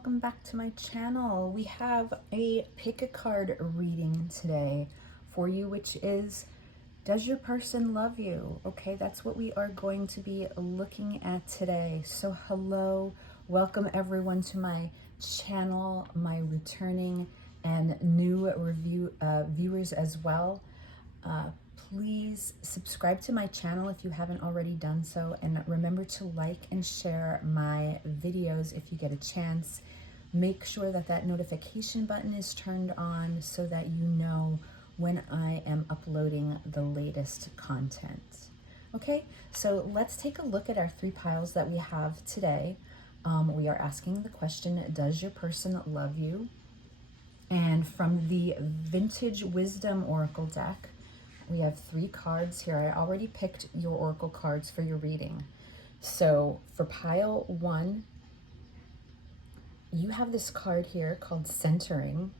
welcome back to my channel. We have a pick a card reading today for you, which is, does your person love you? Okay, that's what we are going to be looking at today. So hello, welcome everyone to my channel, my returning and new viewers as well. Please subscribe to my channel if you haven't already done so, and remember to like and share my videos if you get a chance. Make sure that that notification button is turned on so that you know when I am uploading the latest content. Okay, so let's take a look at our three piles that we have today. We are asking the question, does your person love you? And from the Vintage Wisdom Oracle deck, we have three cards here. I already picked your oracle cards for your reading. So for pile one, you have this card here called Centering.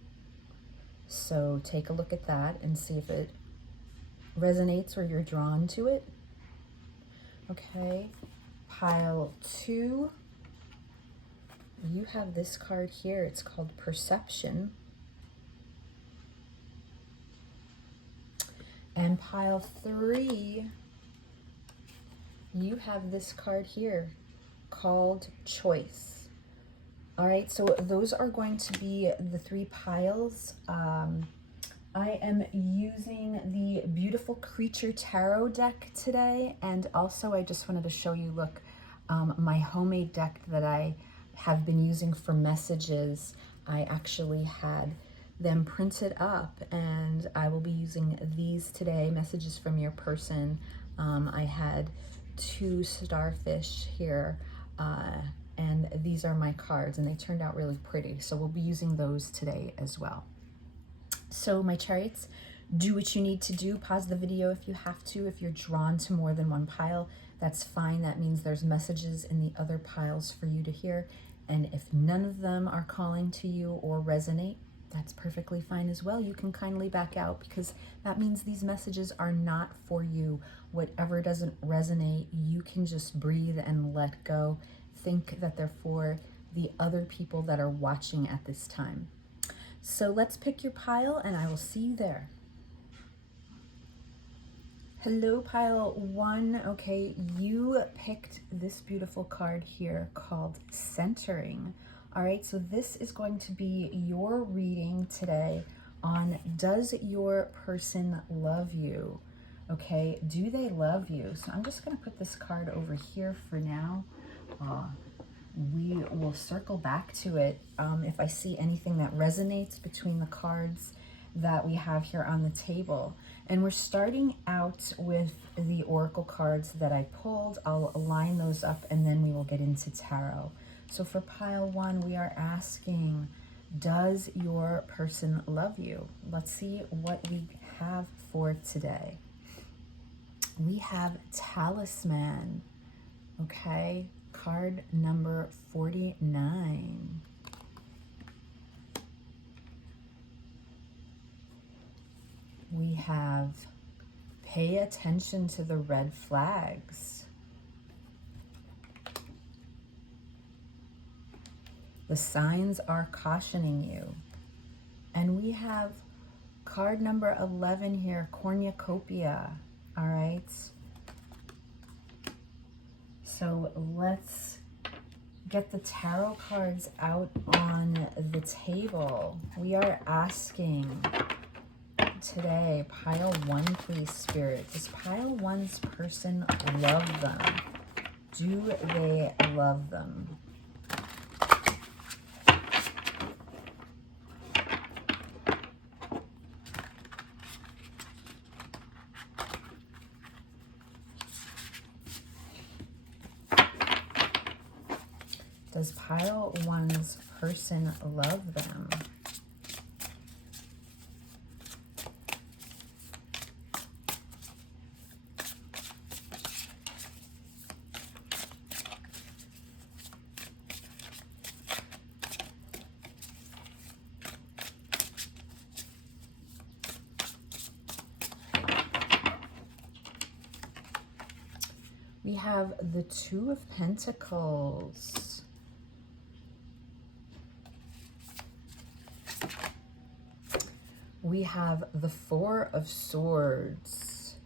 So take a look at that and see if it resonates or you're drawn to it. Okay, pile two, you have this card here. It's called Perception. And pile three, you have this card here called Choice. All right, so those are going to be the three piles. I am using the Beautiful Creature Tarot deck today, and also I just wanted to show you, look, my homemade deck that I have been using for messages. I actually had them printed up, and I will be using these today, messages from your person. I had two starfish here, and these are my cards, and they turned out really pretty, so we'll be using those today as well. So my chariots, do what you need to do. Pause the video if you have to. If you're drawn to more than one pile, that's fine. That means there's messages in the other piles for you to hear, and if none of them are calling to you or resonate, that's perfectly fine as well. You can kindly back out, because that means these messages are not for you. Whatever doesn't resonate, you can just breathe and let go. Think that they're for the other people that are watching at this time. So let's pick your pile, and I will see you there. Hello, pile one. Okay, you picked this beautiful card here called Centering. All right, so this is going to be your reading today on, does your person love you? Okay, do they love you? So I'm just going to put this card over here for now. We will circle back to it if I see anything that resonates between the cards that we have here on the table. And we're starting out with the oracle cards that I pulled. I'll align those up, and then we will get into tarot. So for pile one, we are asking, does your person love you? Let's see what we have for today. We have Talisman, okay? Card number 49. We have Pay Attention to the Red Flags. The signs are cautioning you. And we have card number 11 here, Cornucopia. All right. So let's get the tarot cards out on the table. We are asking today, pile one, please, Spirit. Does pile one's person love them? Do they love them? Does pile one's person love them? We have the Two of Pentacles. we have the Four of Swords.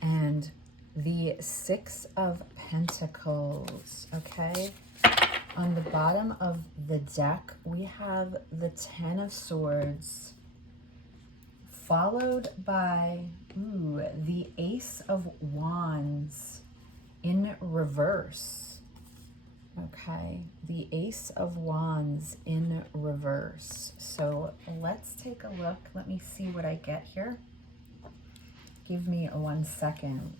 And the Six of Pentacles, okay? On the bottom of the deck, we have the Ten of Swords, followed by, the Ace of Wands in reverse. Okay, the Ace of Wands in reverse. So let's take a look. Let me see what I get here. Give me 1 second.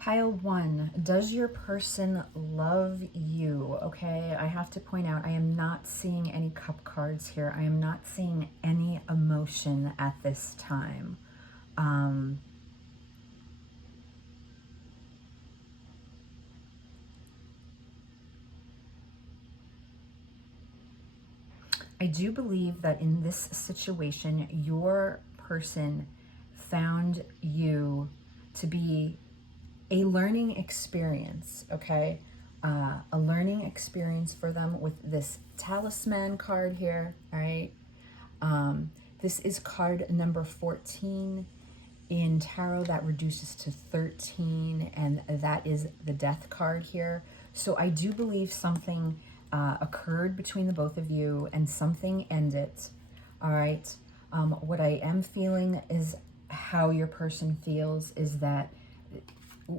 Pile 1, does your person love you? Okay, I have to point out, I am not seeing any cup cards here. I am not seeing any emotion at this time. I do believe that in this situation, your person found you to be a learning experience, okay? A learning experience for them with this talisman card here, all right? This is card number 14 in tarot. That reduces to 13, and that is the death card here. So I do believe something occurred between the both of you and something ended, all right? What I am feeling is how your person feels is that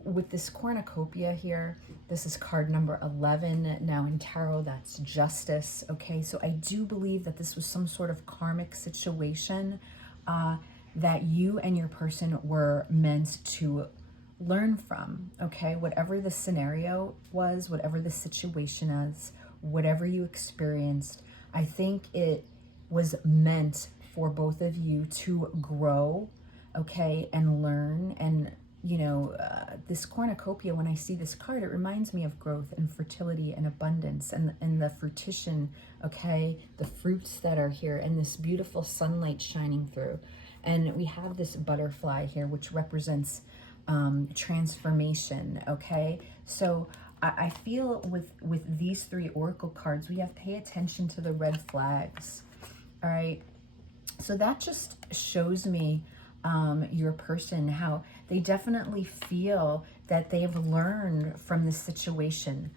with this cornucopia here, this is card number 11. Now in tarot, that's justice. Okay, so I do believe that this was some sort of karmic situation that you and your person were meant to learn from. Okay, whatever the scenario was, whatever the situation is, whatever you experienced, I think it was meant for both of you to grow, okay, and learn. And you know, this cornucopia, when I see this card, it reminds me of growth and fertility and abundance and the fruition, okay, the fruits that are here and this beautiful sunlight shining through. And we have this butterfly here, which represents transformation, okay? So I feel with these 3 oracle cards, we have to pay attention to the red flags, all right? So that just shows me your person, how they definitely feel that they have learned from the situation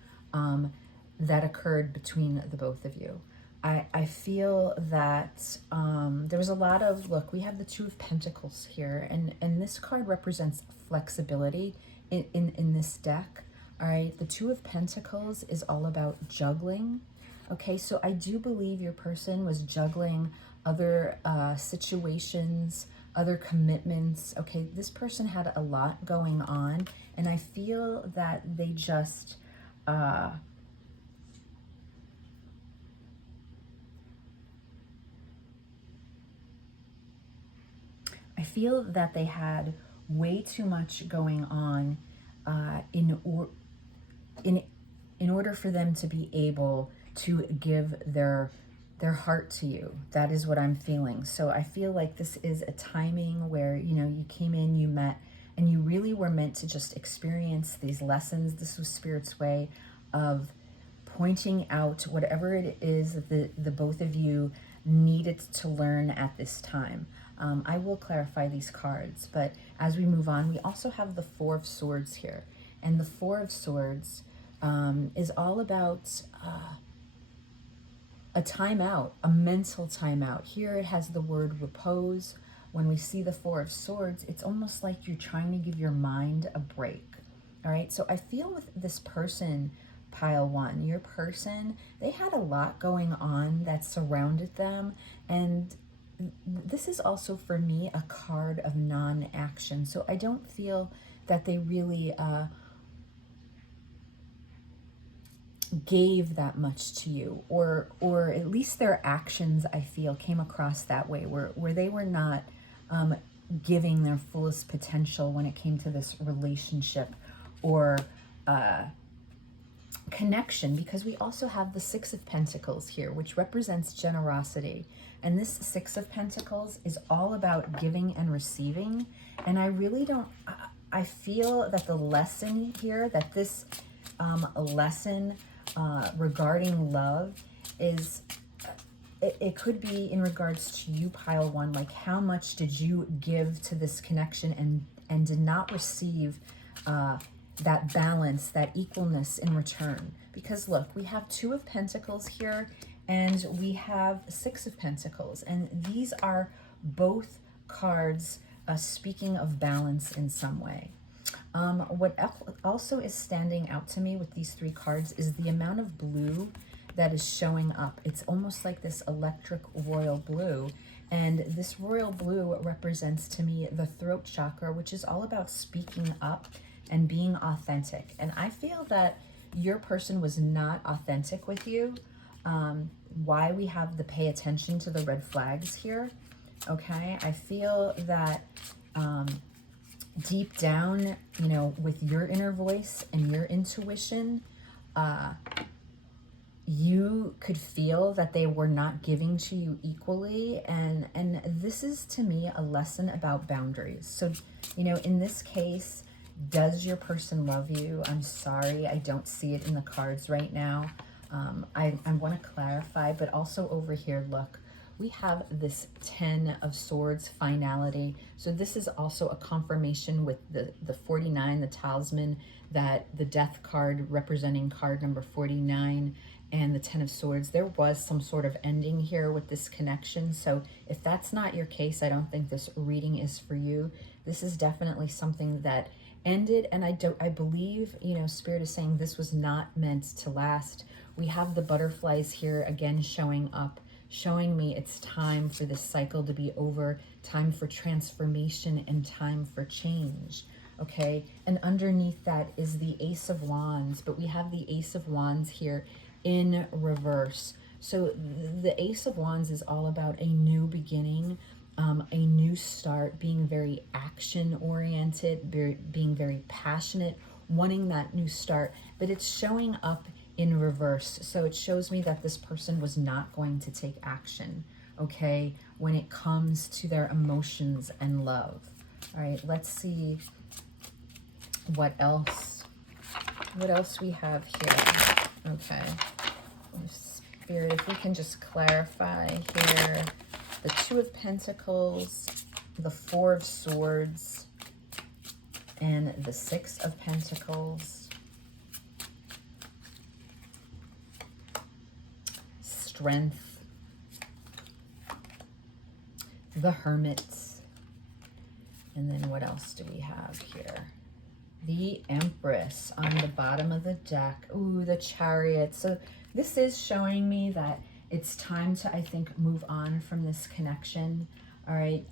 that occurred between the both of you. I feel that there was a lot of, look, we have the Two of Pentacles here, and this card represents flexibility in this deck, all right? The Two of Pentacles is all about juggling, okay? So I do believe your person was juggling other situations, other commitments, okay? This person had a lot going on, and I feel that they just, I feel that they had way too much going on in order for them to be able to give their heart to you. That is what I'm feeling. So I feel like this is a timing where, you know, you came in, you met, and you really were meant to just experience these lessons. This was Spirit's way of pointing out whatever it is that the both of you needed to learn at this time. I will clarify these cards, but as we move on, we also have the Four of Swords here. And the Four of Swords is all about a timeout, a mental timeout. Here it has the word repose. When we see the Four of Swords, it's almost like you're trying to give your mind a break. All right, so I feel with this person, pile 1, your person, they had a lot going on that surrounded them, and this is also for me a card of non-action. So I don't feel that they really gave that much to you, or at least their actions, I feel, came across that way, where they were not giving their fullest potential when it came to this relationship or connection, because we also have the Six of Pentacles here, which represents generosity. And this Six of Pentacles is all about giving and receiving. And I really don't, I feel that the lesson here, that this lesson regarding love is, it could be in regards to you, pile one, like how much did you give to this connection and did not receive that balance, that equalness in return. Because look, we have Two of Pentacles here and we have Six of Pentacles, and these are both cards speaking of balance in some way. What also is standing out to me with these three cards is the amount of blue that is showing up. It's almost like this electric royal blue. And this royal blue represents to me the throat chakra, which is all about speaking up and being authentic. And I feel that your person was not authentic with you. Why we have the pay attention to the red flags here, okay? I feel that deep down, you know, with your inner voice and your intuition, you could feel that they were not giving to you equally. And this is, to me, a lesson about boundaries. So, you know, in this case, does your person love you? I'm sorry, I don't see it in the cards right now. I want to clarify, but also over here, look, we have this 10 of Swords, finality. So this is also a confirmation with the 49, the talisman, that the Death card representing card number 49 and the 10 of Swords, there was some sort of ending here with this connection. So if that's not your case, I don't think this reading is for you. This is definitely something that ended, and I believe, you know, Spirit is saying this was not meant to last. We have the butterflies here again showing up, showing me it's time for this cycle to be over, time for transformation and time for change, okay? And underneath that is the Ace of Wands, but we have the Ace of Wands here in reverse. So the Ace of Wands is all about a new beginning, a new start, being very action-oriented, being very passionate, wanting that new start, but it's showing up in reverse. So it shows me that this person was not going to take action, okay, when it comes to their emotions and love. All right, let's see what else we have here. Okay, Spirit, if we can just clarify here, the Two of Pentacles, the Four of Swords, and the Six of Pentacles. Strength, the Hermit, and then what else do we have here? The Empress on the bottom of the deck. Ooh, the Chariot. So this is showing me that it's time to, I think, move on from this connection. All right,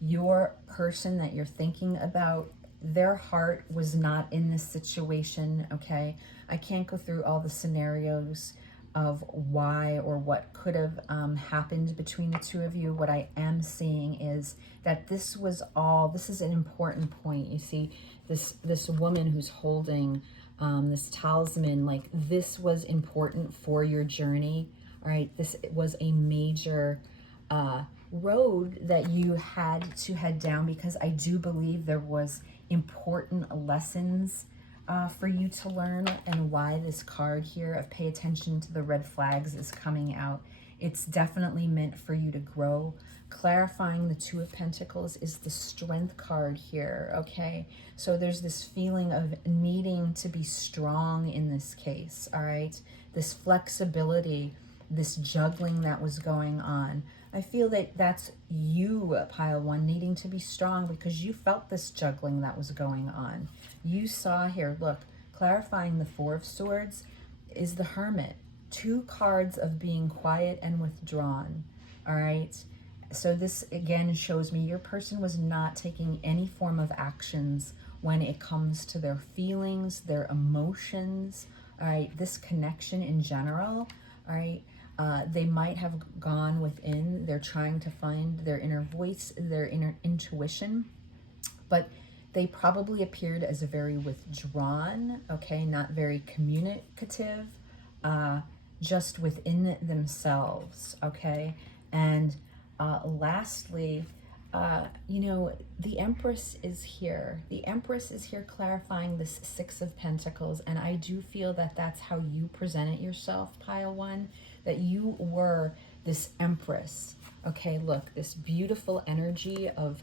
your person that you're thinking about, their heart was not in this situation, okay? I can't go through all the scenarios of why or what could have happened between the two of you. What I am seeing is that this is an important point. You see, this woman who's holding this talisman, like this was important for your journey. All right, this was a major road that you had to head down, because I do believe there was important lessons for you to learn, and why this card here of pay attention to the red flags is coming out. It's definitely meant for you to grow. Clarifying the Two of Pentacles is the Strength card here, okay? So there's this feeling of needing to be strong in this case, all right? This flexibility, this juggling that was going on. I feel that that's you, pile one, needing to be strong because you felt this juggling that was going on. You saw here, look, clarifying the Four of Swords is the Hermit. Two cards of being quiet and withdrawn, all right? So this, again, shows me your person was not taking any form of actions when it comes to their feelings, their emotions, all right, this connection in general, all right, they might have gone within, they're trying to find their inner voice, their inner intuition, but they probably appeared as very withdrawn, okay, not very communicative, just within themselves, okay? And lastly, you know, the Empress is here. The Empress is here clarifying this Six of Pentacles, and I do feel that that's how you presented yourself, pile one, that you were this Empress, okay? Look, this beautiful energy of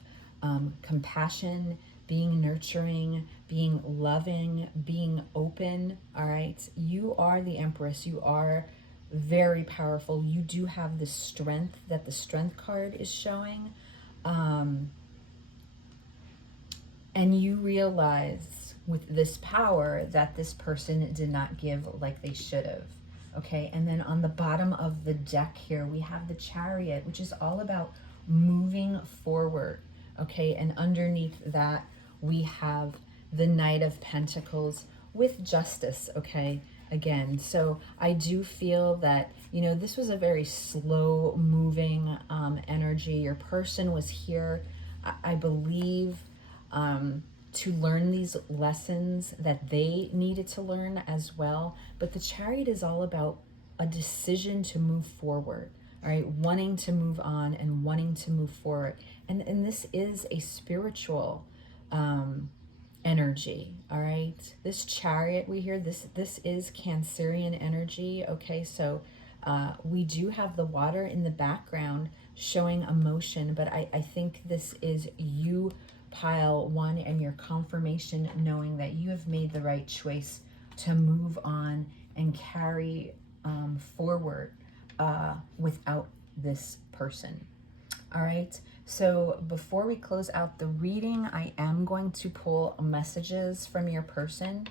compassion, being nurturing, being loving, being open, all right? You are the Empress. You are very powerful. You do have the strength that the Strength card is showing. And you realize with this power that this person did not give like they should have. Okay, and then on the bottom of the deck here, we have the Chariot, which is all about moving forward. Okay, and underneath that, we have the Knight of Pentacles with Justice, okay, again. So I do feel that, you know, this was a very slow moving energy. Your person was here, I believe, to learn these lessons that they needed to learn as well. But the Chariot is all about a decision to move forward, all right, wanting to move on and wanting to move forward. And this is a spiritual energy, all right? This Chariot we hear, this is Cancerian energy, okay? So we do have the water in the background showing emotion, but I think this is you, pile one, and your confirmation knowing that you have made the right choice to move on and carry forward without this person. All right, so before we close out the reading, I am going to pull messages from your person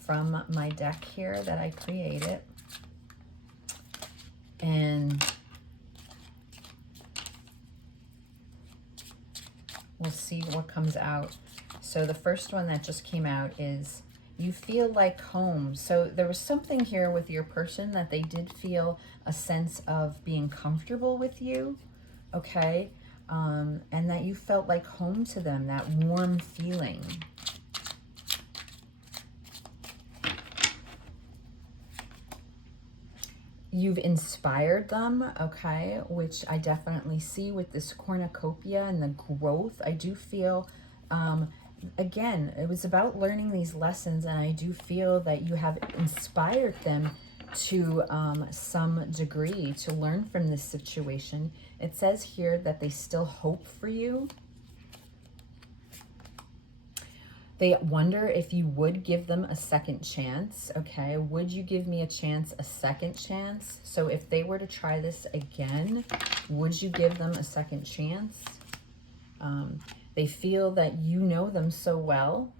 from my deck here that I created. And we'll see what comes out. So the first one that just came out is, you feel like home. So there was something here with your person that they did feel a sense of being comfortable with you, okay? And that you felt like home to them, that warm feeling. You've inspired them, okay, which I definitely see with this cornucopia and the growth. I do feel, again, it was about learning these lessons, and I do feel that you have inspired them to some degree to learn from this situation. It says here that they still hope for you. They wonder if you would give them a second chance, okay? Would you give me a chance, a second chance? So if they were to try this again, would you give them a second chance? They feel that you know them so well.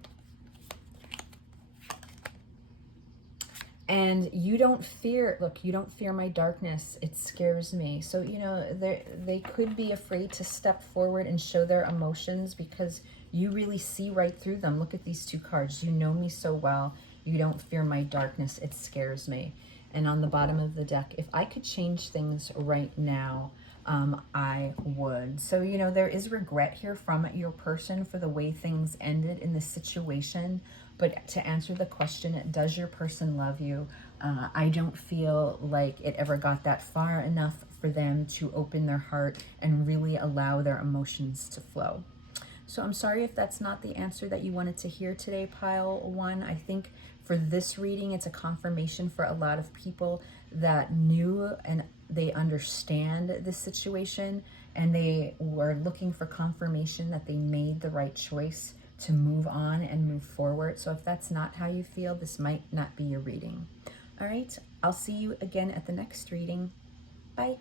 And you don't fear, look, you don't fear my darkness. It scares me. So, you know, they could be afraid to step forward and show their emotions because you really see right through them. Look at these two cards. You know me so well. You don't fear my darkness. It scares me. And on the bottom of the deck, if I could change things right now, I would. So, you know, there is regret here from your person for the way things ended in this situation. But to answer the question, does your person love you? I don't feel like it ever got that far enough for them to open their heart and really allow their emotions to flow. So I'm sorry if that's not the answer that you wanted to hear today, pile one. I think for this reading, it's a confirmation for a lot of people that knew and they understand this situation, and they were looking for confirmation that they made the right choice to move on and move forward. So if that's not how you feel, this might not be your reading. All right, I'll see you again at the next reading. Bye.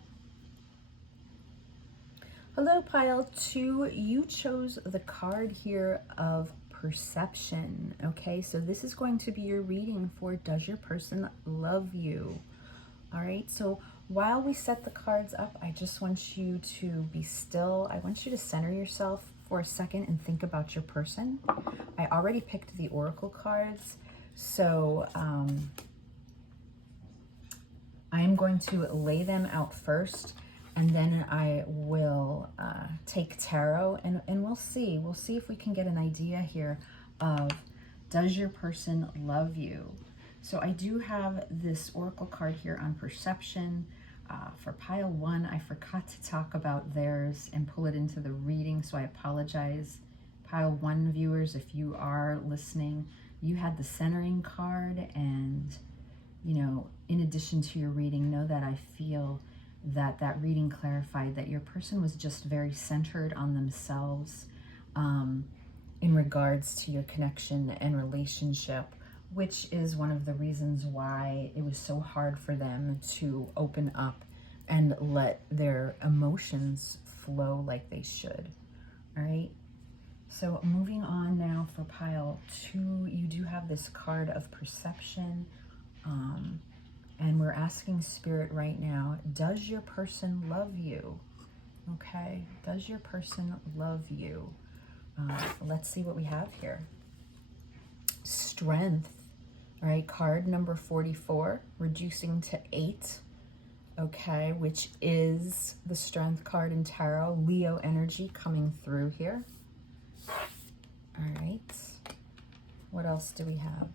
Hello, pile two. You chose the card here of perception. Okay, so this is going to be your reading for does your person love you? All right, so while we set the cards up, I just want you to be still. I want you to center yourself for a second and think about your person. I already picked the Oracle cards, So I am going to lay them out first, and then I will take tarot, and we'll see. We'll see if we can get an idea here of, does your person love you? So I do have this oracle card here on perception. For pile 1, I forgot to talk about theirs and pull it into the reading, so I apologize. Pile 1 viewers, if you are listening, you had the centering card, and you know, in addition to your reading, know that I feel that that reading clarified that your person was just very centered on themselves in regards to your connection and relationship, which is one of the reasons why it was so hard for them to open up and let their emotions flow like they should. All right. So moving on now for pile 2, you do have this card of perception. And we're asking Spirit right now, does your person love you? Okay, does your person love you? Let's see what we have here. Strength, all right, card number 44, reducing to 8, okay, which is the Strength card in tarot. Leo energy coming through here. All right, what else do we have?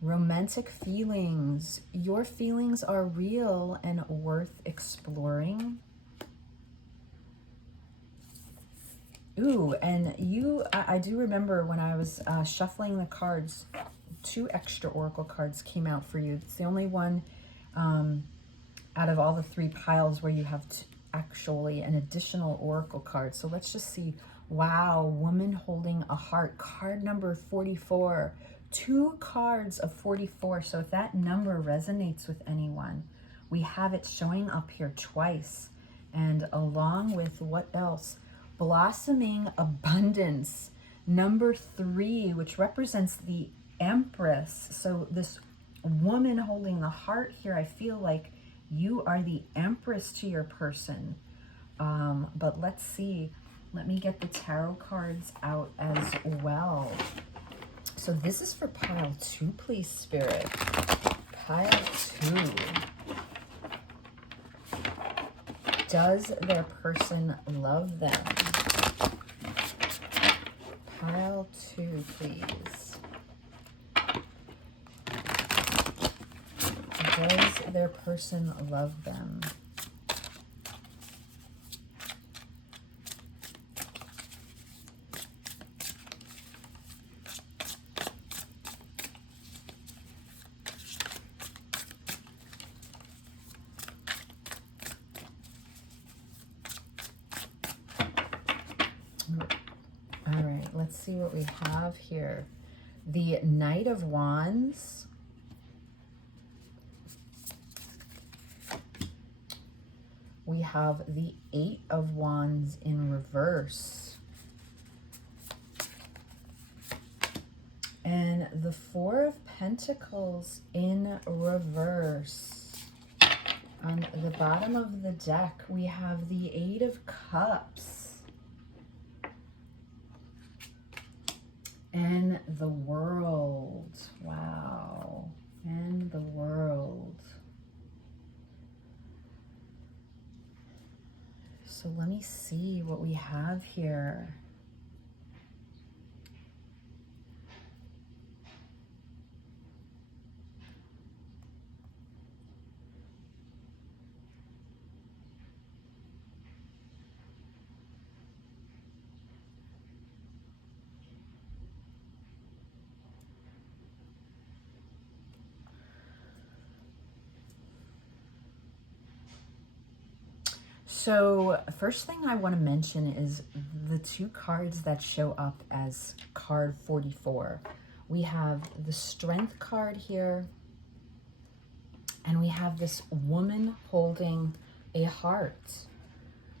Romantic feelings. Your feelings are real and worth exploring. Ooh, and I do remember when I was shuffling the cards, 2 extra oracle cards came out for you. It's the only one out of all the 3 piles where you have actually an additional oracle card. So let's just see. Wow, woman holding a heart, card number 44. 2 cards of 44. So if that number resonates with anyone, we have it showing up here twice. And along with what else? Blossoming abundance, number 3, which represents the Empress. So this woman holding the heart here, I feel like you are the Empress to your person. But let's see. Let me get the tarot cards out as well. So this is for pile 2, please, Spirit. Pile 2. Does their person love them? Pile 2, please. Does their person love them? All right, let's see what we have here. The Knight of Wands. We have the 8 of Wands in reverse. And the 4 of Pentacles in reverse. On the bottom of the deck, we have the 8 of Cups. And the World. Wow. And the World. So let me see what we have here. So first thing I want to mention is the 2 cards that show up as card 44. We have the Strength card here, and we have this woman holding a heart.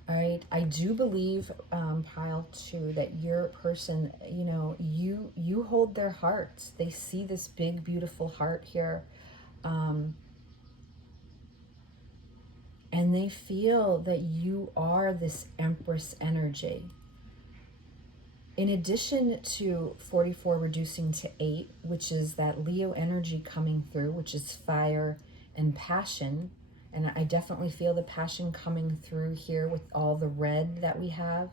All right, I do believe, pile 2, that your person, you know, you hold their heart. They see this big, beautiful heart here. And they feel that you are this Empress energy. In addition to 44 reducing to 8, which is that Leo energy coming through, which is fire and passion, and I definitely feel the passion coming through here with all the red that we have.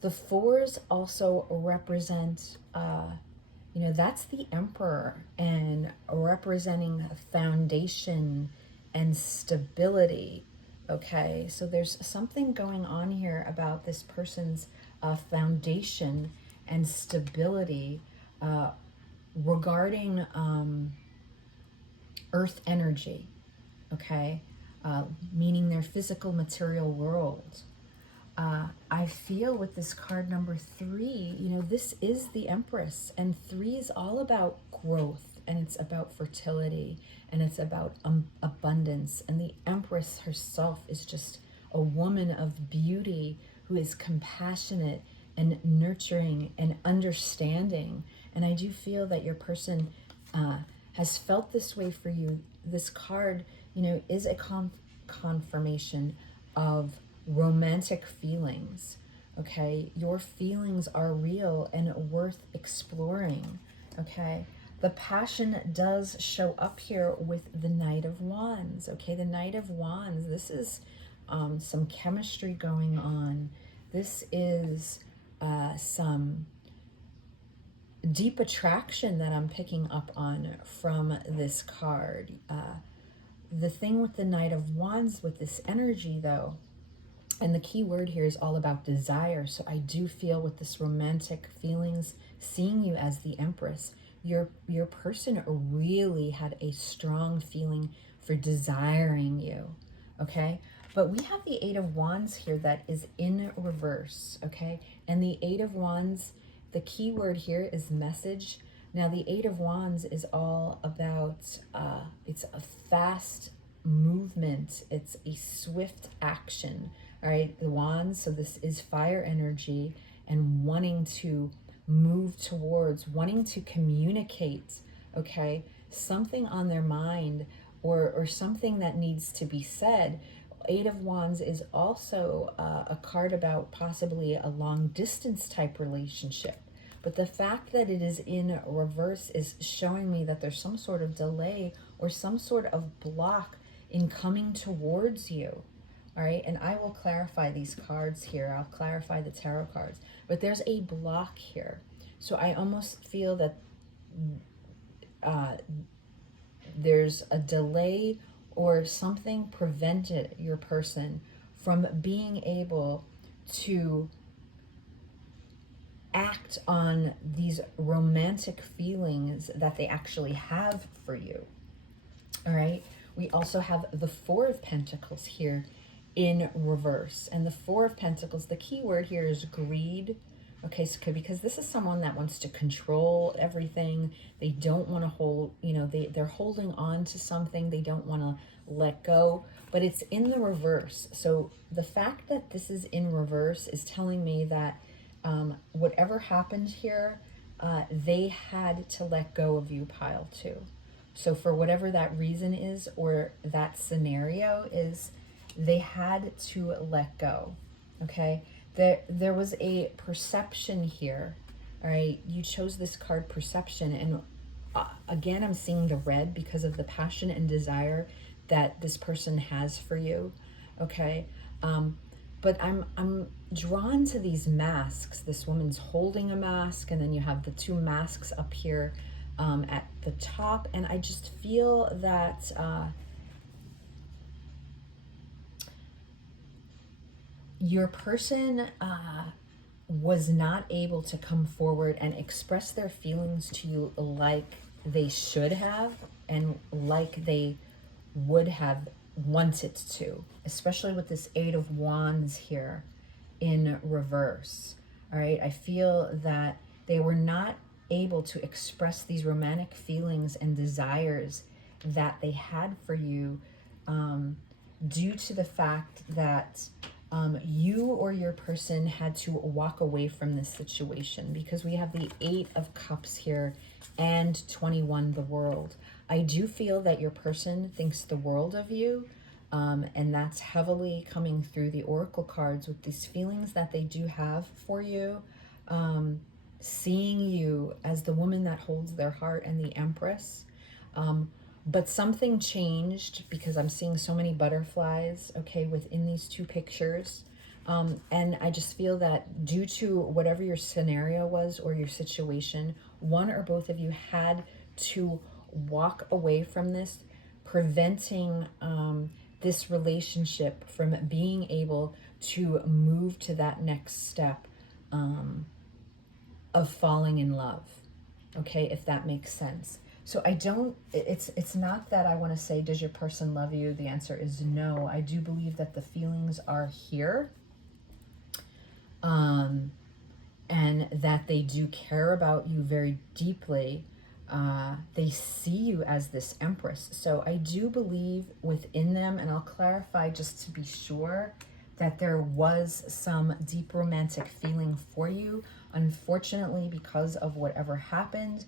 The fours also represent, you know, that's the Emperor, and representing foundation and stability. Okay, so there's something going on here about this person's foundation and stability regarding earth energy, okay, meaning their physical material world. I feel with this card number 3, you know, this is the Empress, and 3 is all about growth, and it's about fertility, and it's about abundance. And the Empress herself is just a woman of beauty who is compassionate and nurturing and understanding. And I do feel that your person has felt this way for you. This card, you know, is a confirmation of romantic feelings. Okay, your feelings are real and worth exploring. Okay, the passion does show up here with the Knight of Wands. Okay, the Knight of Wands, this is some chemistry going on. This is some deep attraction that I'm picking up on from this card. The thing with the Knight of Wands with this energy, though, and the key word here is all about desire. So I do feel with this romantic feelings, seeing you as the Empress, your person really had a strong feeling for desiring you, okay? But we have the 8 of Wands here that is in reverse, okay? And the 8 of Wands, the key word here is message. Now the 8 of Wands is all about, it's a fast movement. It's a swift action. All right, the Wands, so this is fire energy and wanting to move towards, wanting to communicate, okay, something on their mind or something that needs to be said. 8 of Wands is also a card about possibly a long distance type relationship. But the fact that it is in reverse is showing me that there's some sort of delay or some sort of block in coming towards you. All right, and I will clarify these cards here. I'll clarify the tarot cards. But there's a block here. So I almost feel that there's a delay or something prevented your person from being able to act on these romantic feelings that they actually have for you. All right, we also have the 4 of Pentacles here in reverse. And the 4 of Pentacles, the key word here is greed. Okay, so because this is someone that wants to control everything. They don't want to hold, you know, they're holding on to something. They don't want to let go, but it's in the reverse. So the fact that this is in reverse is telling me that whatever happened here, they had to let go of you, pile 2. So for whatever that reason is, or that scenario is, they had to let go, okay? There was a perception here, all right? You chose this card, perception, and again, I'm seeing the red because of the passion and desire that this person has for you, okay? But I'm drawn to these masks. This woman's holding a mask, and then you have the 2 masks up here at the top, and I just feel that your person was not able to come forward and express their feelings to you like they should have and like they would have wanted to, especially with this 8 of Wands here in reverse. All right, I feel that they were not able to express these romantic feelings and desires that they had for you due to the fact that you or your person had to walk away from this situation, because we have the 8 of Cups here and 21, the World. I do feel that your person thinks the world of you. And that's heavily coming through the oracle cards with these feelings that they do have for you, seeing you as the woman that holds their heart and the empress. But something changed because I'm seeing so many butterflies, okay, within these two pictures. And I just feel that due to whatever your scenario was or your situation, one or both of you had to walk away from this, preventing this relationship from being able to move to that next step of falling in love. Okay, if that makes sense. So I don't, it's not that I want to say, does your person love you? The answer is no. I do believe that the feelings are here. And that they do care about you very deeply. They see you as this empress. So I do believe within them, and I'll clarify just to be sure, that there was some deep romantic feeling for you. Unfortunately, because of whatever happened,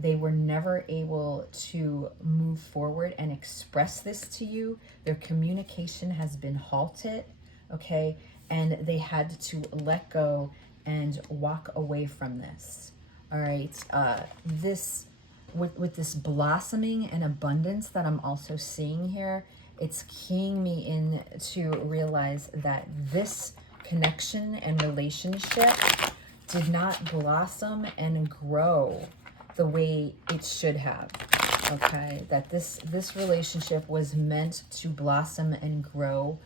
they were never able to move forward and express this to you. Their communication has been halted, okay? And they had to let go and walk away from this. All right, this with this blossoming and abundance that I'm also seeing here, it's keying me in to realize that this connection and relationship did not blossom and grow the way it should have. Okay, that this relationship was meant to blossom and grow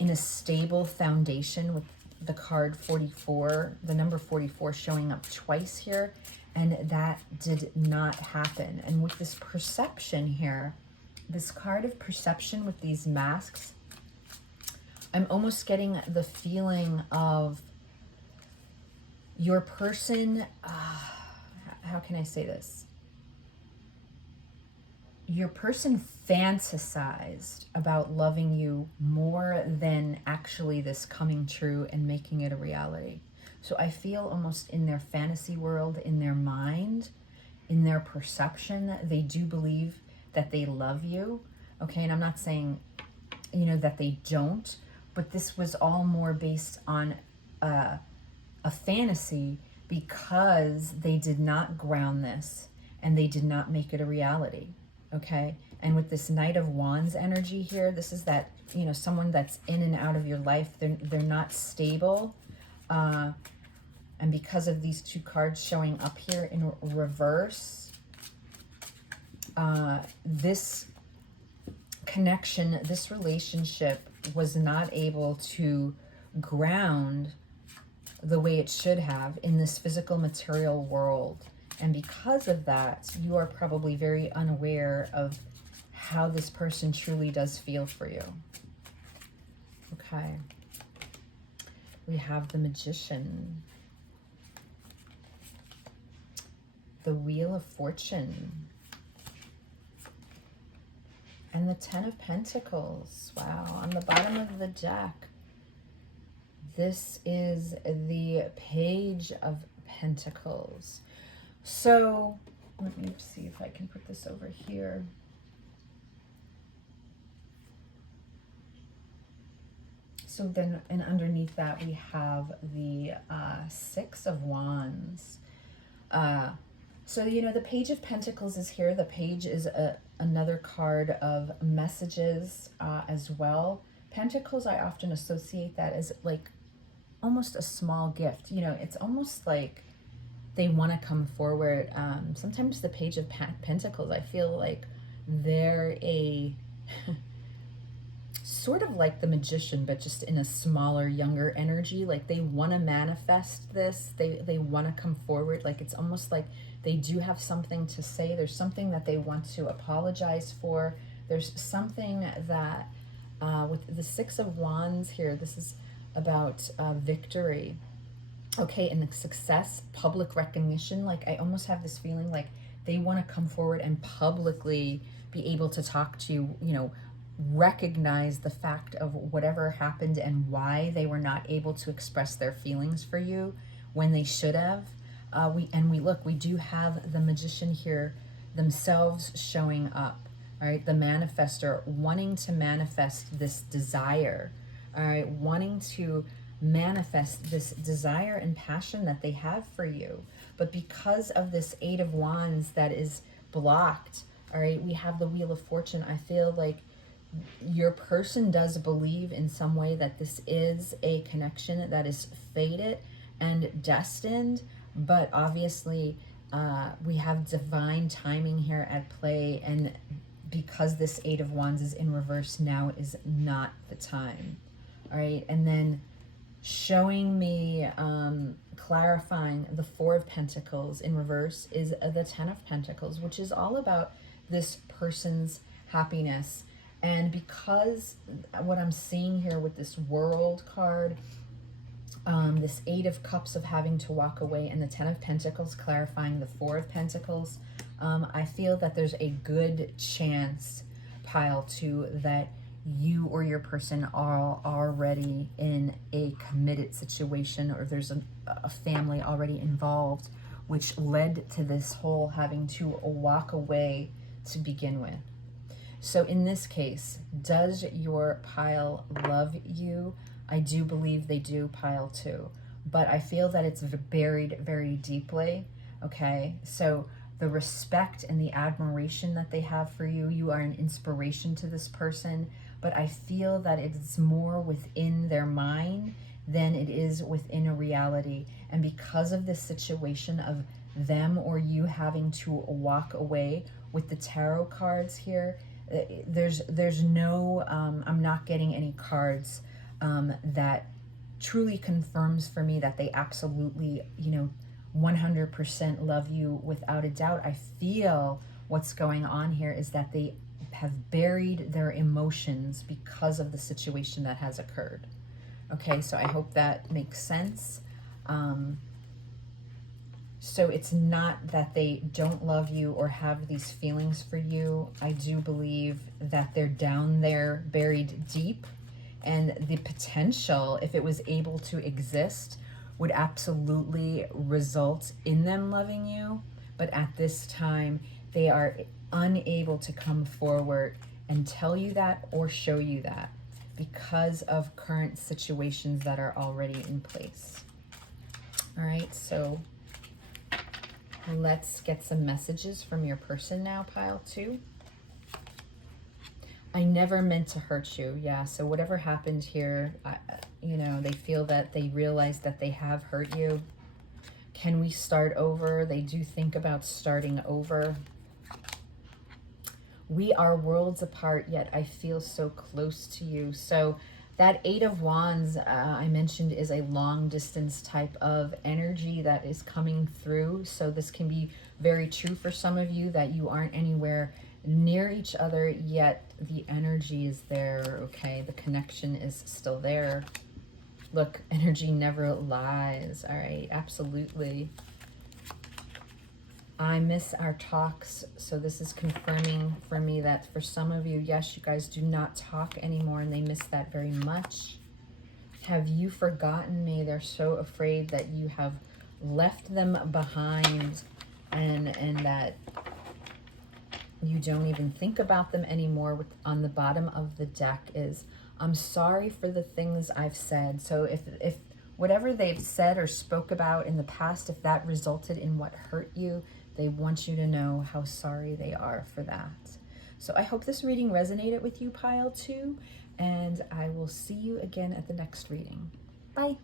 in a stable foundation, with the card 44, the number 44 showing up twice here, and that did not happen. And with this perception here, this card of perception with these masks, I'm almost getting the feeling of your person, how can I say this? Your person fantasized about loving you more than actually this coming true and making it a reality. So I feel almost in their fantasy world, in their mind, in their perception, they do believe that they love you. Okay, and I'm not saying, you know, that they don't, but this was all more based on a fantasy, because they did not ground this and they did not make it a reality. Okay, and with this Knight of Wands energy here, this is that, you know, someone that's in and out of your life. They're not stable, and because of these two cards showing up here in reverse, this connection, this relationship was not able to ground the way it should have in this physical material world. And because of that, you are probably very unaware of how this person truly does feel for you. Okay. We have the Magician, the Wheel of Fortune, and the Ten of Pentacles. Wow, on the bottom of the deck, this is the Page of Pentacles. So let me see if I can put this over here. So then, and underneath that we have the Six of Wands. So, you know, the Page of Pentacles is here. The page is another card of messages as well. Pentacles, I often associate that as like almost a small gift. You know, it's almost like they want to come forward. Sometimes the Page of Pentacles, I feel like they're a sort of like the Magician, but just in a smaller, younger energy. Like they want to manifest this. They want to come forward. Like it's almost like they do have something to say. There's something that they want to apologize for. There's something that with the Six of Wands here, this is about victory. Okay, and success, public recognition. Like I almost have this feeling like they want to come forward and publicly be able to talk to you, you know, recognize the fact of whatever happened and why they were not able to express their feelings for you when they should have. We do have the Magician here themselves showing up. All right, the manifester, wanting to manifest this desire, all right, wanting to manifest this desire and passion that they have for you. But because of this Eight of Wands that is blocked, all right, we have the Wheel of Fortune. I feel like your person does believe in some way that this is a connection that is fated and destined, but obviously we have divine timing here at play, and because this Eight of Wands is in reverse, now is not the time. All right, and then showing me, clarifying the Four of Pentacles in reverse is the Ten of Pentacles, which is all about this person's happiness. And because what I'm seeing here with this World card, this Eight of Cups of having to walk away, and the Ten of Pentacles clarifying the Four of Pentacles, I feel that there's a good chance, pile two, that you or your person are already in a committed situation, or there's a family already involved, which led to this whole having to walk away to begin with. So in this case, does your pile love you? I do believe they do, pile two, but I feel that it's buried very deeply. Okay, so the respect and the admiration that they have for you, you are an inspiration to this person, but I feel that it's more within their mind than it is within a reality. And because of this situation of them or you having to walk away with the tarot cards here, there's no, I'm not getting any cards that truly confirms for me that they absolutely, 100% love you without a doubt. I feel what's going on here is that they have buried their emotions because of the situation that has occurred. Okay, so I hope that makes sense. So it's not that they don't love you or have these feelings for you. I do believe that they're down there, buried deep, and the potential, if it was able to exist, would absolutely result in them loving you. But at this time, they are unable to come forward and tell you that or show you that because of current situations that are already in place. All right, so let's get some messages from your person now, pile two. I never meant to hurt you. Yeah, so whatever happened here, they feel that they realize that they have hurt you. Can we start over? They do think about starting over. We are worlds apart, yet I feel so close to you. So that Eight of Wands I mentioned is a long distance type of energy that is coming through. So this can be very true for some of you, that you aren't anywhere near each other, yet the energy is there, okay? The connection is still there. Look, energy never lies, all right? Absolutely. I miss our talks, so this is confirming for me that for some of you, yes, you guys do not talk anymore, and they miss that very much. Have you forgotten me? They're so afraid that you have left them behind, and that you don't even think about them anymore. On the bottom of the deck is, I'm sorry for the things I've said. So if whatever they've said or spoke about in the past, if that resulted in what hurt you, they want you to know how sorry they are for that. So I hope this reading resonated with you, pile two, and I will see you again at the next reading. Bye.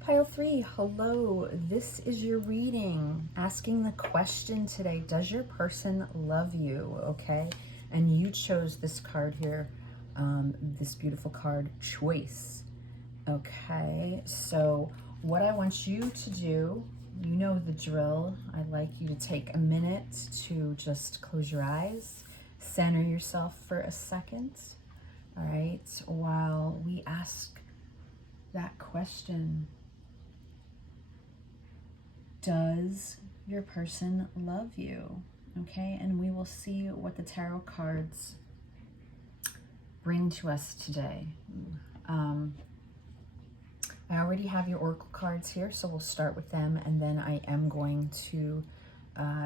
Pile three, hello. This is your reading. Asking the question today, does your person love you? Okay. And you chose this card here, this beautiful card, Choice. Okay. So what I want you to do, you know the drill. I'd like you to take a minute to just close your eyes, center yourself for a second. All right. While we ask that question. Does your person love you? Okay, and we will see what the tarot cards bring to us today. I already have your oracle cards here, so we'll start with them, and then I am going to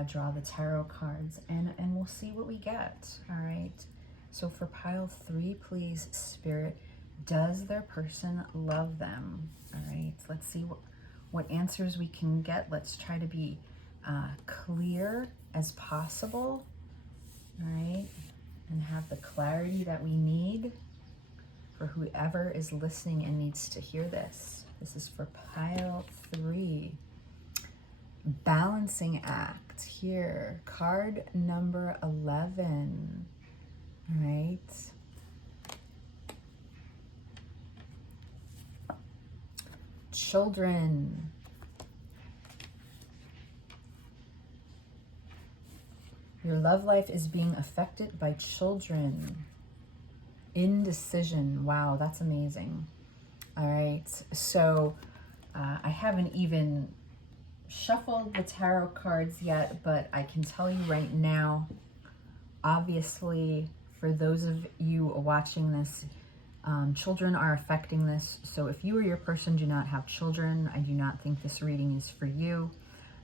draw the tarot cards, and we'll see what we get. All right. So for pile 3, please, Spirit, does their person love them? All right. Let's see what answers we can get. Let's try to be clear as possible. All right. And have the clarity that we need for whoever is listening and needs to hear this. This is for pile 3. Balancing act here. Card number 11. All right. Children. Your love life is being affected by children. Indecision. Wow, that's amazing. All right. So I haven't even shuffled the tarot cards yet, but I can tell you right now, obviously, for those of you watching this, children are affecting this. So if you or your person do not have children, I do not think this reading is for you.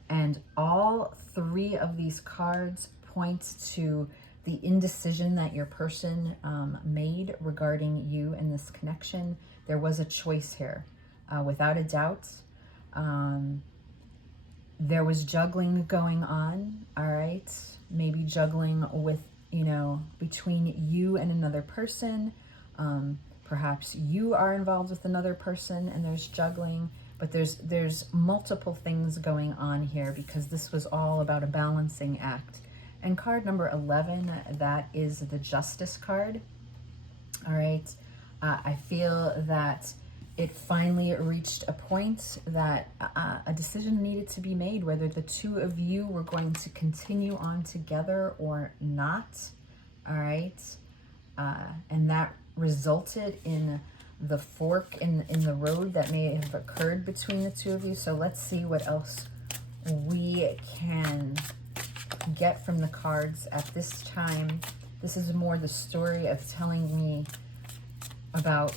And all 3 of these cards point to the indecision that your person made regarding you and this connection. There was a choice here, without a doubt. There was juggling going on, all right? Maybe juggling with, between you and another person. Perhaps you are involved with another person and there's juggling, but there's multiple things going on here because this was all about a balancing act. And card number 11, that is the Justice card, all right? I feel that it finally reached a point that a decision needed to be made, whether the 2 of you were going to continue on together or not, all right? And that resulted in the fork in the road that may have occurred between the 2 of you. So let's see what else we can get from the cards at this time. This is more the story of telling me about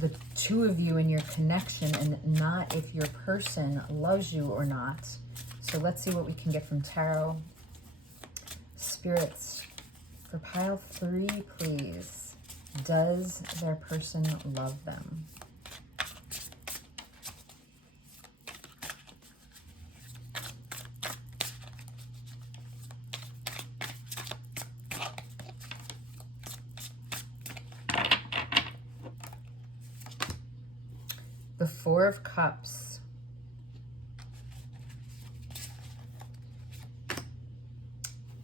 the 2 of you and your connection, and not if your person loves you or not. So let's see what we can get from tarot. Spirits, for pile 3, please. Does their person love them? The 4 of Cups.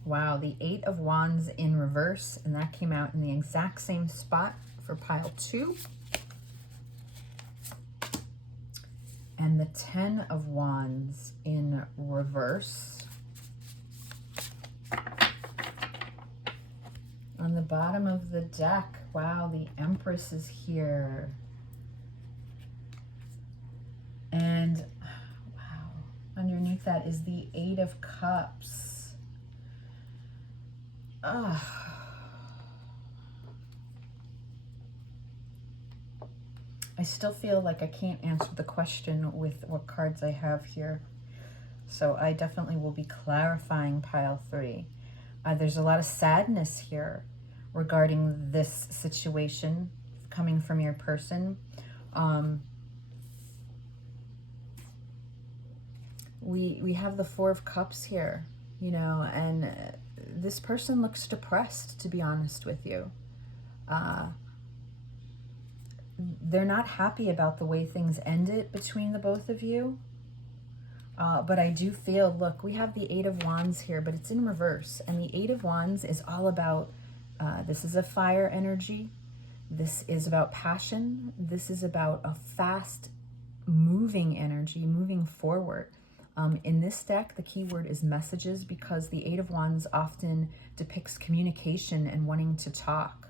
Wow, the 8 of Wands in reverse, and that came out in the exact same spot for pile 2. And the 10 of Wands in reverse. On the bottom of the deck, wow, the Empress is here. And wow, underneath that is the 8 of Cups. I still feel like I can't answer the question with what cards I have here. So I definitely will be clarifying pile 3. There's a lot of sadness here regarding this situation coming from your person. We have the 4 of Cups here, and this person looks depressed, to be honest with you. They're not happy about the way things ended between the both of you. But I do feel, look, we have the 8 of Wands here, but it's in reverse. And the 8 of Wands is all about, this is a fire energy. This is about passion. This is about a fast moving energy, moving forward. In this deck, the key word is messages, because the 8 of Wands often depicts communication and wanting to talk.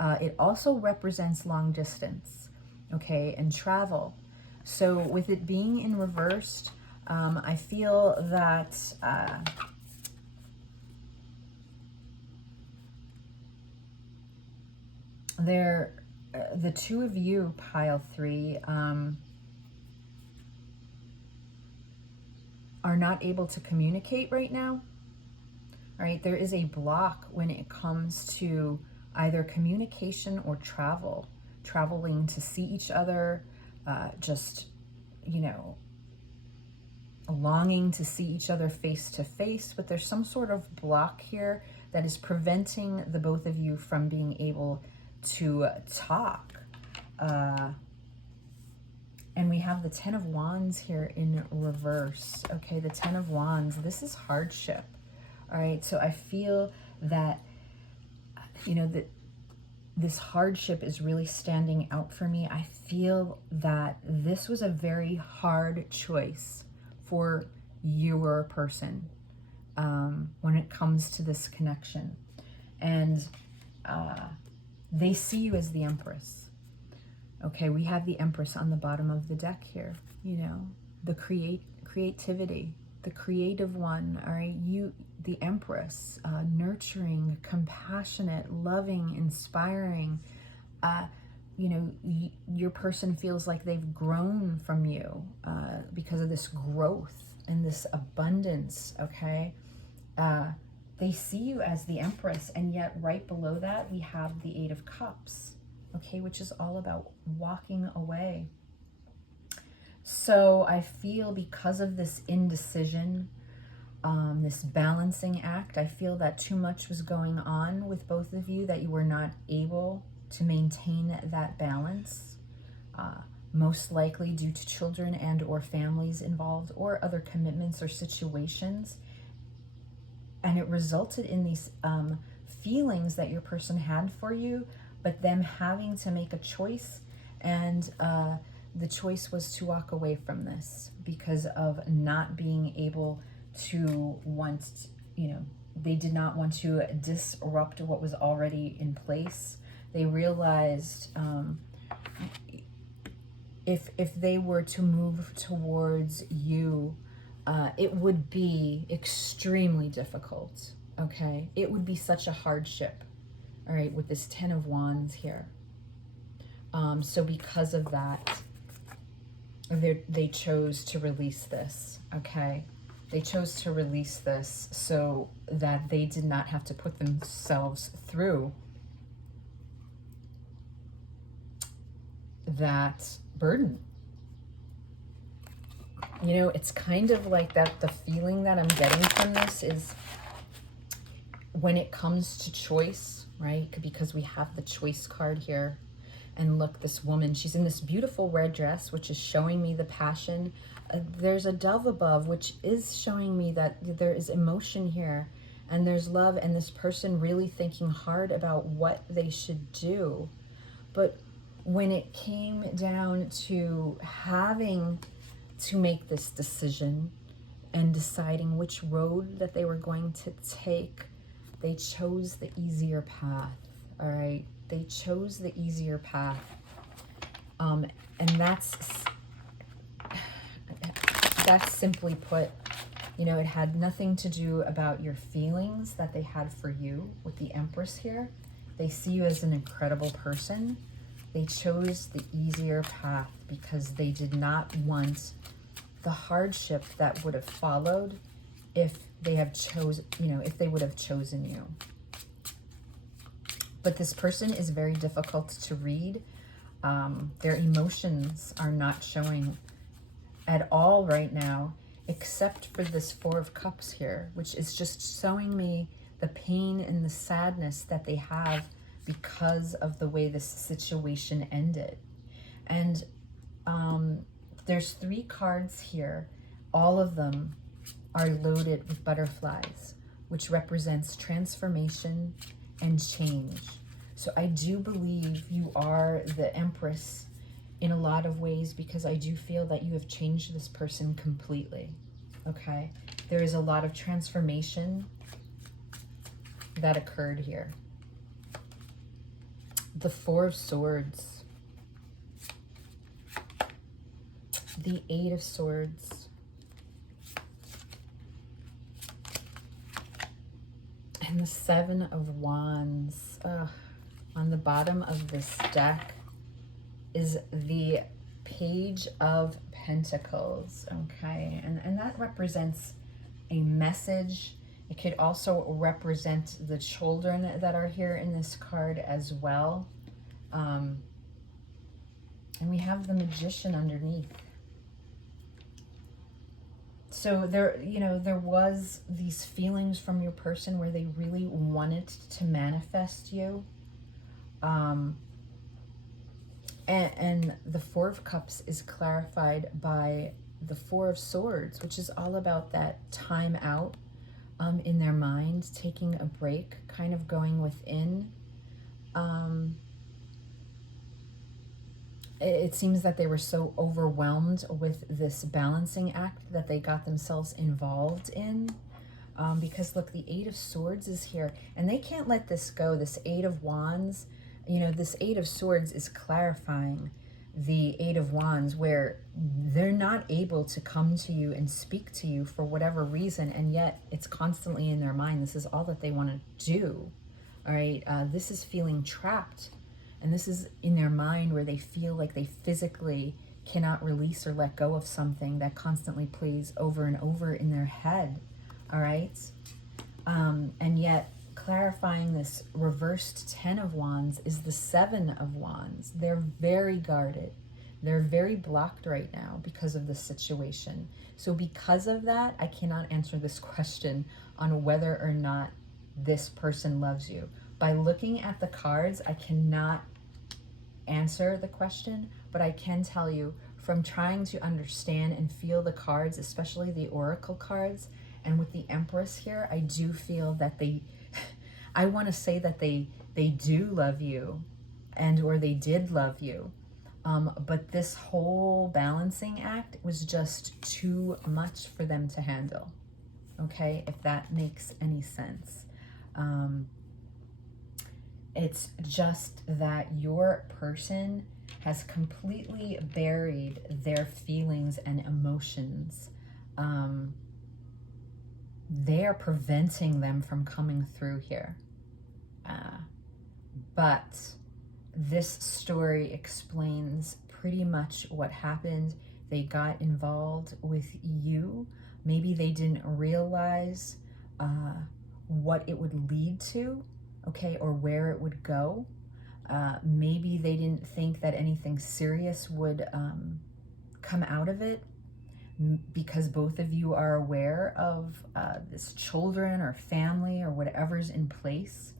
It also represents long distance, okay, and travel. So with it being in reversed, I feel that the 2 of you, pile 3, are not able to communicate right now. All right, there is a block when it comes to either communication or traveling to see each other, just, you know, longing to see each other face to face, but there's some sort of block here that is preventing the both of you from being able to talk. And we have the Ten of Wands here in reverse. Okay, the Ten of Wands, this is hardship. All right, so I feel that, you know, that this hardship is really standing out for me. I feel that this was a very hard choice for your person when it comes to this connection. And they see you as the Empress. Okay, we have the Empress on the bottom of the deck here, you know, the creativity, the creative one, all right? You, the Empress, nurturing, compassionate, loving, inspiring. You know, your person feels like they've grown from you because of this growth and this abundance, okay? They see you as the Empress, and yet right below that, we have the Eight of Cups, okay, which is all about walking away. So I feel because of this indecision, this balancing act, I feel that too much was going on with both of you, that you were not able to maintain that balance, most likely due to children and or families involved or other commitments or situations. And it resulted in these feelings that your person had for you, but them having to make a choice, and the choice was to walk away from this because of not being able to want, you know, they did not want to disrupt what was already in place. They realized if they were to move towards you, it would be extremely difficult, okay? It would be such a hardship, all right, with this Ten of Wands here. So because of that, they chose to release this, okay? They chose to release this so that they did not have to put themselves through that burden. You know, it's kind of like that, the feeling that I'm getting from this is when it comes to choice, right? Because we have the choice card here. And look, this woman, she's in this beautiful red dress, which is showing me the passion. There's a dove above, which is showing me that there is emotion here. And there's love, and this person really thinking hard about what they should do. But when it came down to having to make this decision and deciding which road that they were going to take, they chose the easier path, all right? They chose the easier path. And that's simply put, you know, it had nothing to do about your feelings that they had for you with the Empress here. They see you as an incredible person. They chose the easier path because they did not want the hardship that would have followed if they have if they would have chosen you. But this person is very difficult to read. Their emotions are not showing at all right now, except for this Four of Cups here, which is just showing me the pain and the sadness that they have because of the way this situation ended. And there's 3 cards here. All of them are loaded with butterflies, which represents transformation and change. So I do believe you are the Empress in a lot of ways, because I do feel that you have changed this person completely, okay? There is a lot of transformation that occurred here. The Four of Swords, the Eight of Swords, and the Seven of Wands. On the bottom of this deck is the Page of Pentacles, okay? And that represents a message. It could also represent the children that are here in this card as well. And we have the Magician underneath. So there, you know, there was these feelings from your person where they really wanted to manifest you. And the Four of Cups is clarified by the Four of Swords, which is all about that time out in their mind, taking a break, kind of going within. It seems that they were so overwhelmed with this balancing act that they got themselves involved in. Because look, the Eight of Swords is here, and they can't let this go. This Eight of Wands, you know, this Eight of Swords is clarifying the Eight of Wands, where they're not able to come to you and speak to you for whatever reason, and yet it's constantly in their mind. This is all that they want to do. All right, this is feeling trapped, and this is in their mind where they feel like they physically cannot release or let go of something that constantly plays over and over in their head. All right, and yet clarifying this reversed Ten of Wands is the Seven of Wands. They're very guarded. They're very blocked right now because of the situation. So because of that, I cannot answer this question on whether or not this person loves you. By looking at the cards, I cannot answer the question, but I can tell you from trying to understand and feel the cards, especially the Oracle cards, and with the Empress here, I do feel that I want to say that they do love you, and or they did love you. But this whole balancing act was just too much for them to handle. Okay, if that makes any sense. It's just that your person has completely buried their feelings and emotions. They are preventing them from coming through here. But this story explains pretty much what happened. They got involved with you. Maybe they didn't realize what it would lead to, okay, or where it would go. Maybe they didn't think that anything serious would come out of it, because both of you are aware of this children or family or whatever's in place.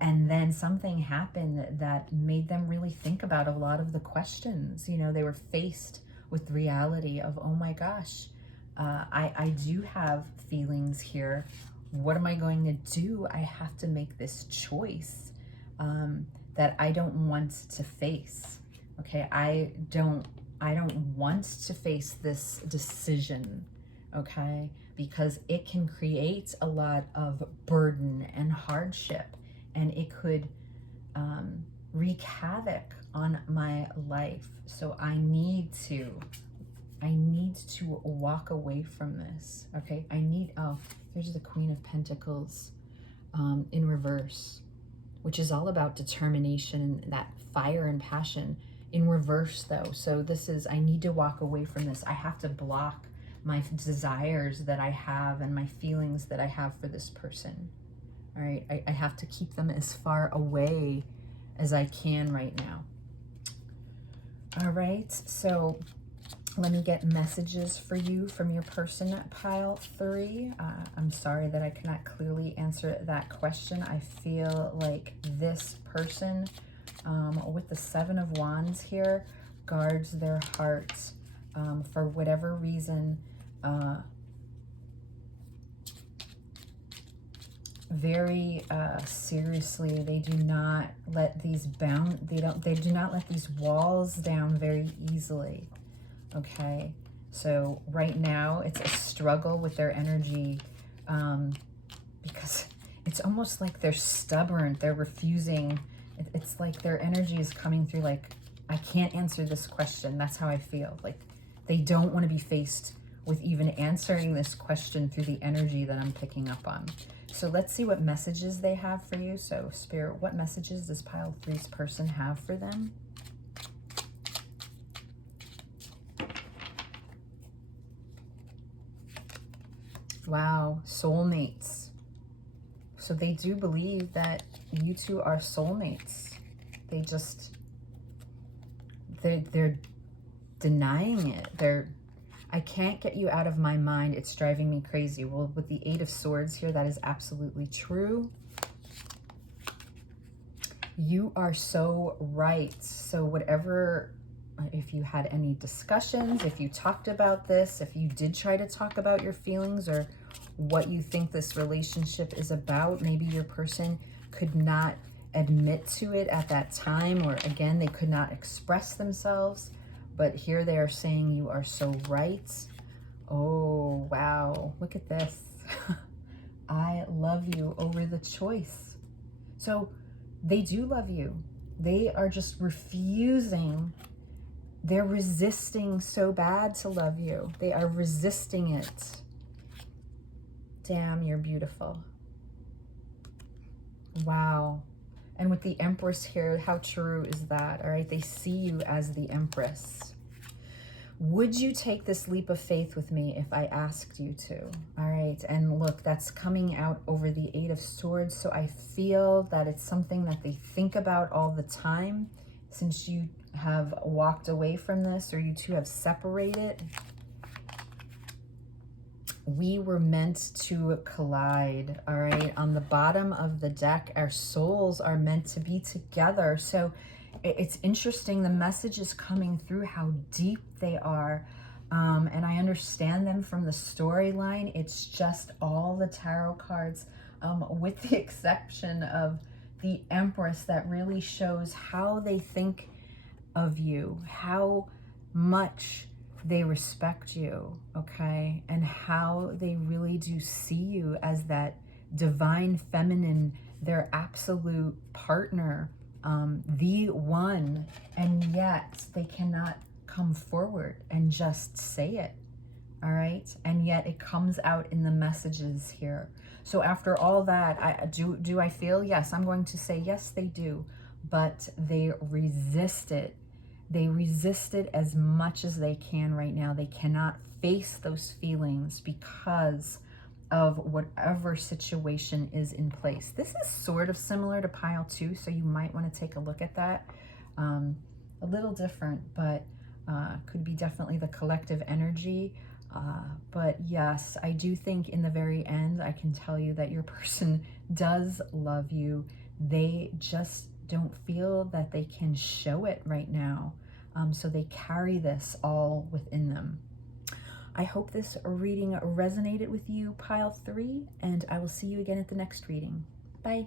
And then something happened that made them really think about a lot of the questions. You know, they were faced with the reality of, oh my gosh, I do have feelings here. What am I going to do? I have to make this choice that I don't want to face. Okay, I don't want to face this decision, okay, because it can create a lot of burden and hardship, and it could wreak havoc on my life. So I need to walk away from this, okay? Oh, there's the Queen of Pentacles in reverse, which is all about determination and that fire and passion. In reverse though, so this is, I need to walk away from this. I have to block my desires that I have and my feelings that I have for this person. All right, I have to keep them as far away as I can right now. All right, so let me get messages for you from your person, pile 3. I'm sorry that I cannot clearly answer that question. I feel like this person with the Seven of Wands here guards their hearts for whatever reason. Very seriously. They do not let these they do not let these walls down very easily. Okay, so right now it's a struggle with their energy because it's almost like they're stubborn. They're refusing. It's like their energy is coming through like, I can't answer this question. That's how I feel. Like they don't want to be faced with even answering this question through the energy that I'm picking up on. So let's see what messages they have for you. So Spirit, what messages does pile 3's person have for them? Wow, soulmates. So they do believe that you two are soulmates. They just, they're denying it. I can't get you out of my mind. It's driving me crazy. Well, with the Eight of Swords here, that is absolutely true. You are so right. So whatever, if you had any discussions, if you talked about this, if you did try to talk about your feelings or what you think this relationship is about, maybe your person could not admit to it at that time, or again, they could not express themselves. But here they are saying you are so right. Oh, wow. Look at this. I love you over the choice. So they do love you. They are just refusing. They're resisting so bad to love you. They are resisting it. Damn, you're beautiful. Wow. And with the Empress here, how true is that? All right, they see you as the Empress. Would you take this leap of faith with me if I asked you to? All right, and look, that's coming out over the Eight of Swords. So I feel that it's something that they think about all the time since you have walked away from this, or you two have separated. We were meant to collide, all right? On the bottom of the deck, our souls are meant to be together. So it's interesting, the message is coming through how deep they are. And I understand them from the storyline. It's just all the tarot cards, with the exception of the Empress, that really shows how they think of you, how much they respect you, okay? And how they really do see you as that divine feminine, their absolute partner, the one, and yet they cannot come forward and just say it, all right? And yet it comes out in the messages here. So after all that, do I feel? Yes, I'm going to say yes, they do, but they resist it. They resist it as much as they can right now. They cannot face those feelings because of whatever situation is in place. This is sort of similar to pile 2, so you might want to take a look at that. A little different, but could be definitely the collective energy. But yes, I do think in the very end, I can tell you that your person does love you. They just don't feel that they can show it right now. So they carry this all within them. I hope this reading resonated with you, pile 3, and I will see you again at the next reading. Bye.